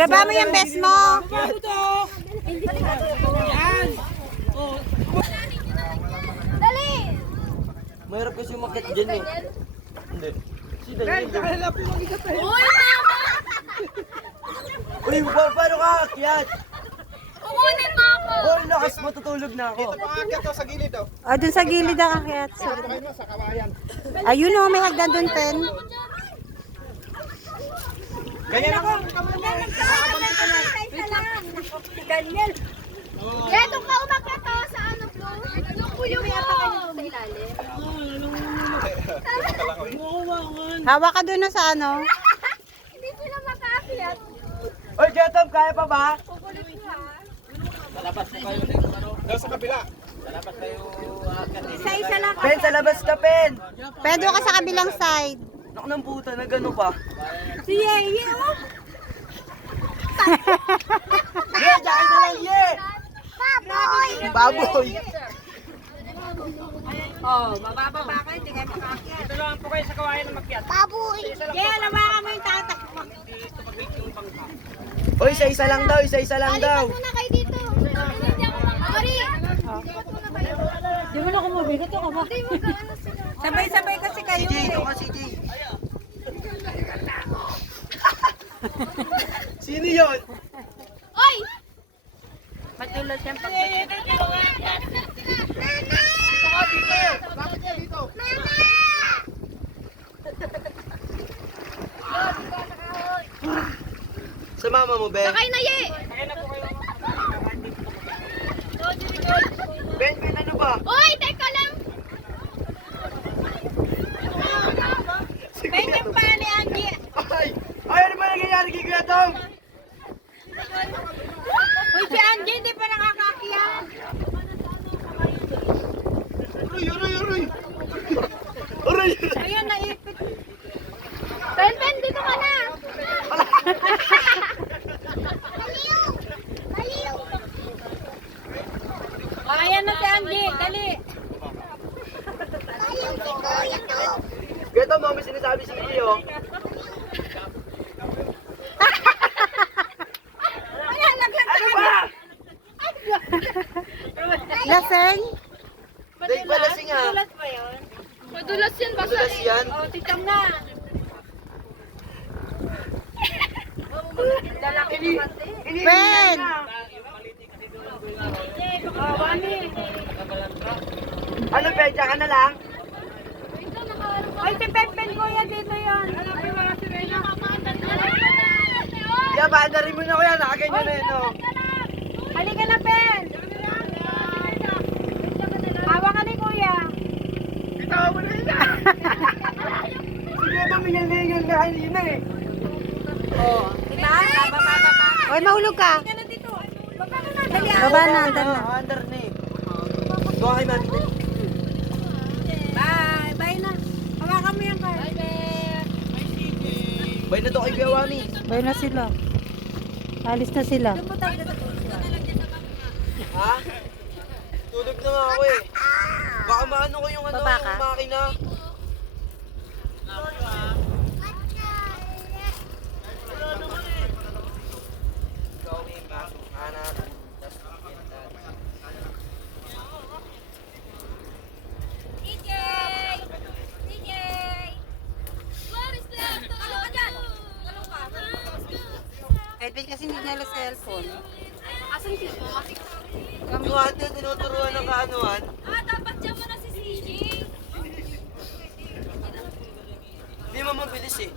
Ibaba mo yung best mo. Dali! Mahirap kasi umakyat dyan eh. Hindi. Si Daniel. Uy, mama! Uy, paano ka akyat? Kukunin mo ako! Hoy, lakas matutulog na ako. O, dun sa gilid ang akyat. Ayun o, may hagdan dun, Pen. Ganyan ako. Daniel! Eto ka umakyat to sa ano, Flo? Kuyo mo! Sa ilalim. Hawak ka dun na sa ano. Hindi sila makaakyat. Uy, Jetom, kaya pa ba? Kukulit ko ha. Isa-isa lang Pen, sa labas ka, Pen. Pwede ka sa kabilang side. Nak ng puta, na gano'n pa. Si Yeye, oh! Ye, dyan na lang, ye! Baboy! Baboy! Oh, bababa ka, hindi kayo makaakyat. Ito lang po kayo sa kawayan na makyat. Baboy! Kaya lawakan mo yung tatak mo. Uy, isa-isa lang daw, isa-isa lang daw. Alipat muna kayo dito. Hindi ako makakari. Di mo na kumubigat ka ba? Hindi mo gaano sila. Sabay-sabay kasi kayo. CJ, ito ka, CJ. Sino yun? Oy! Matulad yan pag... Sa mama mo, Ben. Sakay na, Ye! Ben, ano ba? Oy, teka lang! Ben, yung pala ni Angie. Ay, ano ba nangyayari kay Kuya Tom? Uy, si Angie hindi pa nakakakyat. Uroy! Uroy! Ayun, naipit. Ben, dito ka na! Baliw! Ayan na si Angie, dali. Baliw si Kuya to! Kuya Tom, may sinasabi si CJ, oh. Ano ba? Laseng? Dahil pala nga. ba yun? Madulas yan, basta Madulas yan. O, tikam na. Lalaki naman din. Ben! Ano, Ben? Diyan ka na lang? Ay, si Pepen kuya dito yun. Yeah, baandarin mo na ko yan. Nakaganyan na yun, oh. Halika na, Pen. Hawa ka ni kuya. Bitawa mo na yun, ah. Sige ba, mingalingan na kanina, eh. Diba? Uy, mahulog ka. Baba na, andar na. Andar na, eh. Buka kay mami. Bye. Bye na. Hawakan mo yung card. Bay na to kay Kuya Wami. Bye na sila. Alis na sila. Ha? Tulog na nga ako, eh. Baka maano ko yung ano, Baba ka? yung makina. DJ! DJ! Floris lang! Ano ka dyan? Ano ka? Edwin kasi hindi nila cellphone. Asan si Yung ate, tinuturuan ng kaanuhan. dapat dyan mo na si CJ. Hindi mo mabilis, eh.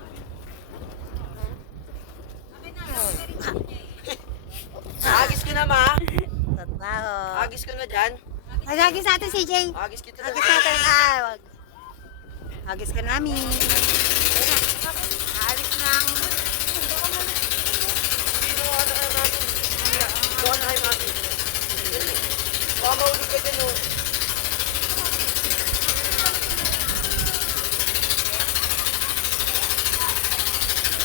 Agis ka na, ma. Totoo. Agis ka na dyan. Agis natin, CJ. Agis kita na. Agis natin. Wag. Agis ka namin. Alis na ang... Sino mo ano kayo natin? Buka na kayo mami. Baka mahulog ka dyan, oh.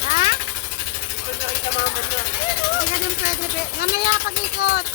Ha? Hindi ko nakita mama na. Hindi ka din pwede. Mamaya pag-ikot.